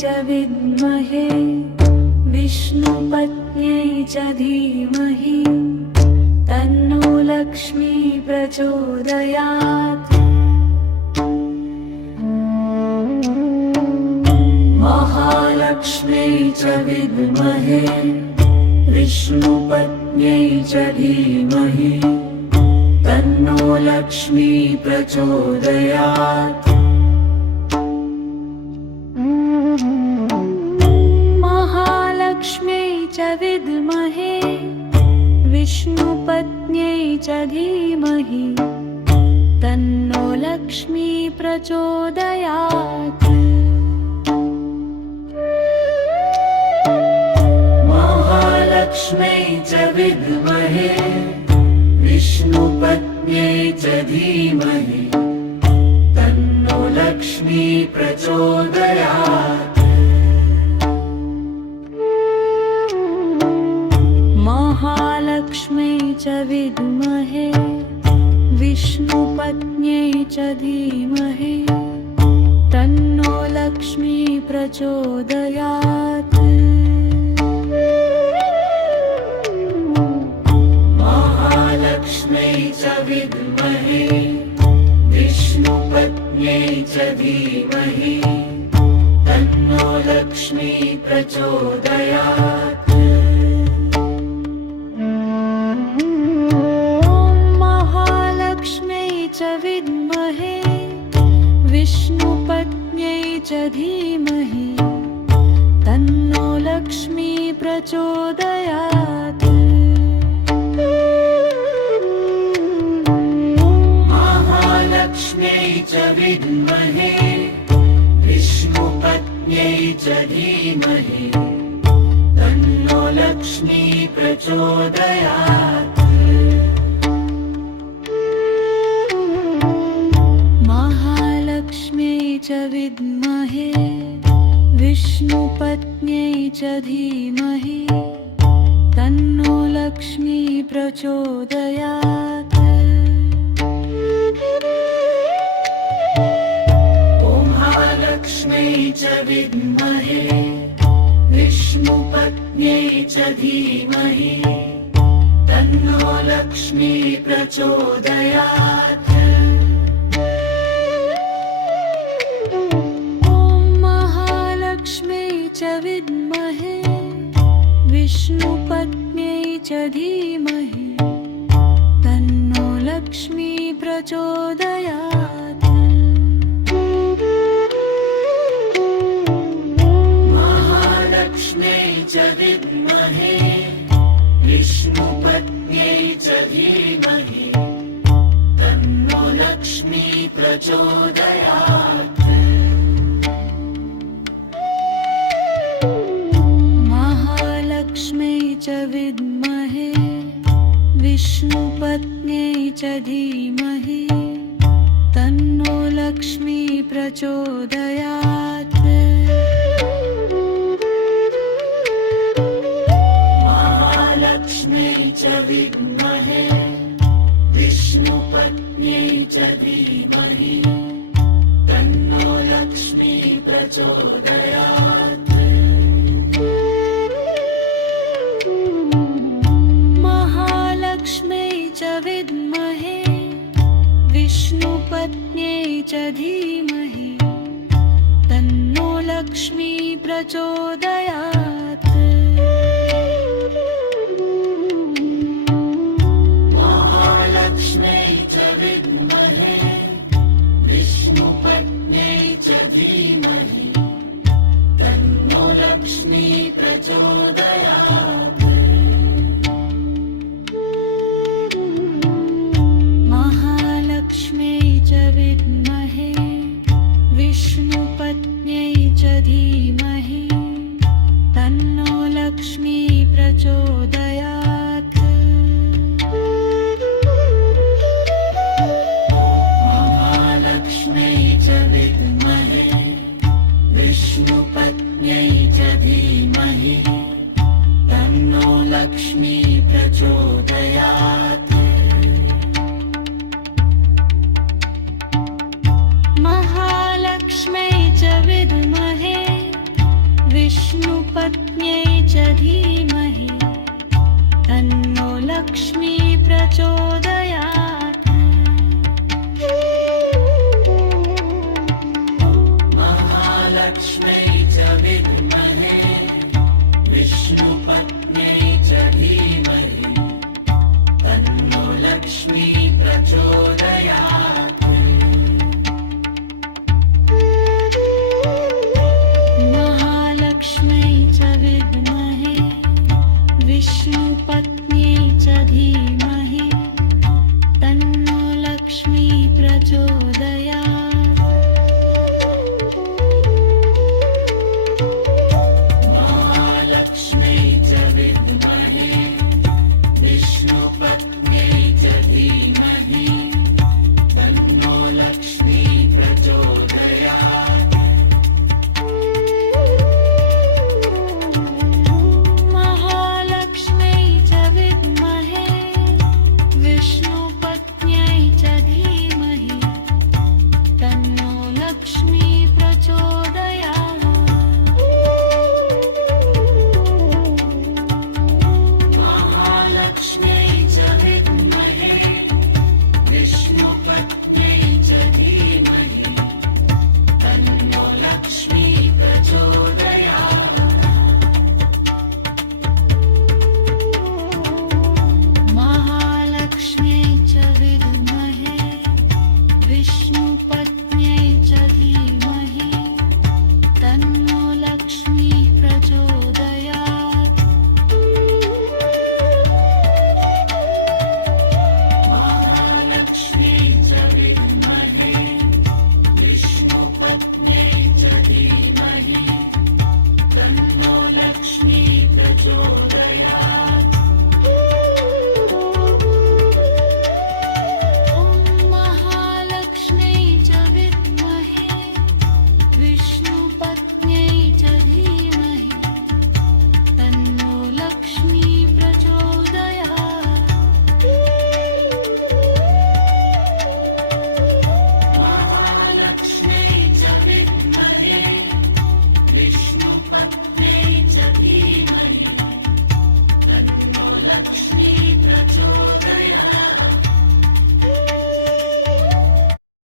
च विद्महे विष्णुपत्न्यै च धीमहि तन्नो लक्ष्मी प्रचोदयात्। महालक्ष्म्यै च विद्महे विष्णुपत्न्यै च धीमहि तन्नो लक्ष्मी प्रचोदयात्। महालक्ष्म्यै च विद्महे विष्णुपत्न्यै च धीमहि तन्नो लक्ष्मी प्रचोदयात्। महालक्ष्म्यै च विद्महे विष्णुपत्न्यै च धीमहि तन्नो लक्ष्मी प्रचोदयात्। महालक्ष्म्यै च विद्महे विष्णुपत्न्यै च धीमहि तन्नो लक्ष्मी प्रचोदयात्। महालक्ष्म्यै च विद्महे विष्णुपत्न्यै च धीमहि तन्नो लक्ष्मी प्रचोदयात्। महालक्ष्म्यै च विद्महे विष्णुपत्न्यै च धीमहि तन्नो लक्ष्मी प्रचोदयात्। महालक्ष्म्यै च विद्महे विष्णुपत्न्यै च धीमहि तन्नो लक्ष्मी प्रचोदयात्। महालक्ष्म्यै च विद्महे विष्णुपत्न्यै च धीमहि तन्नो लक्ष्मी प्रचोदयात्। महालक्ष्म्यै च विद्महे विष्णुपत्न्यै च धीमहि तन्नो लक्ष्मी प्रचोदयात्। महालक्ष्म्यै च विद्महे विष्णुपत्न्यै च धीमहि तन्नो लक्ष्मी प्रचोदयात्। महालक्ष्म्यै च विद्महे विष्णुपत्न्यै च धीमहि तन्नो लक्ष्मी प्रचोदयात्। महालक्ष्म्यै च विद्महे विष्णुपत्न्यै च धीमहि तन्नो लक्ष्मी प्रचोदयात्। महालक्ष्म्यै च विद्महे विष्णुपत्न्यै च धीमहि तन्नो लक्ष्मी प्रचोदयात्। महालक्ष्म्यै च विद्महे विष्णुपत्न्यै च धीमहि तन्नो लक्ष्मी प्रचोदयात्। महालक्ष्म्यै च विद्महे विष्णुपत्न्यै च धीमहि तन्नो लक्ष्मी प्रचोदयात्। महालक्ष्म्यै च विद्महे विष्णुपत्न्यै च धीमहि तन्नो लक्ष्मी प्रचोदयात्। महालक्ष्म्यै च विद्महे विष्णुपत्न्यै च धीमहि तन्नो विष्णुपत्न्यै च धीमहि तन्नो लक्ष्मी प्रचोदयात् महालक्ष्म्यै च विद्महे विष्णुपत्न्यै च धीमहि तन्नो लक्ष्मी प्रचोदयात् महालक्ष्म्यै च विद्महे विष्णुपत्न्यै च धीमहि तन्नो लक्ष्मी प्रचोदयात् महालक्ष्म्यै च विद्महे विष्णुपत्न्यै च धीमहि तन्नो लक्ष्मी प्रचोदयात् महालक्ष्म्यै च विद्महे विष्णुपत्न्यै च धीमहि तन्नो लक्ष्मी प्रचोदयात् महालक्ष्म्यै च विद्महे विष्णुपत्न्यै च धीमहि तन्नो लक्ष्मी प्रचोदयात् महालक्ष्म्यै च विद्महे विष्णुपत्न्यै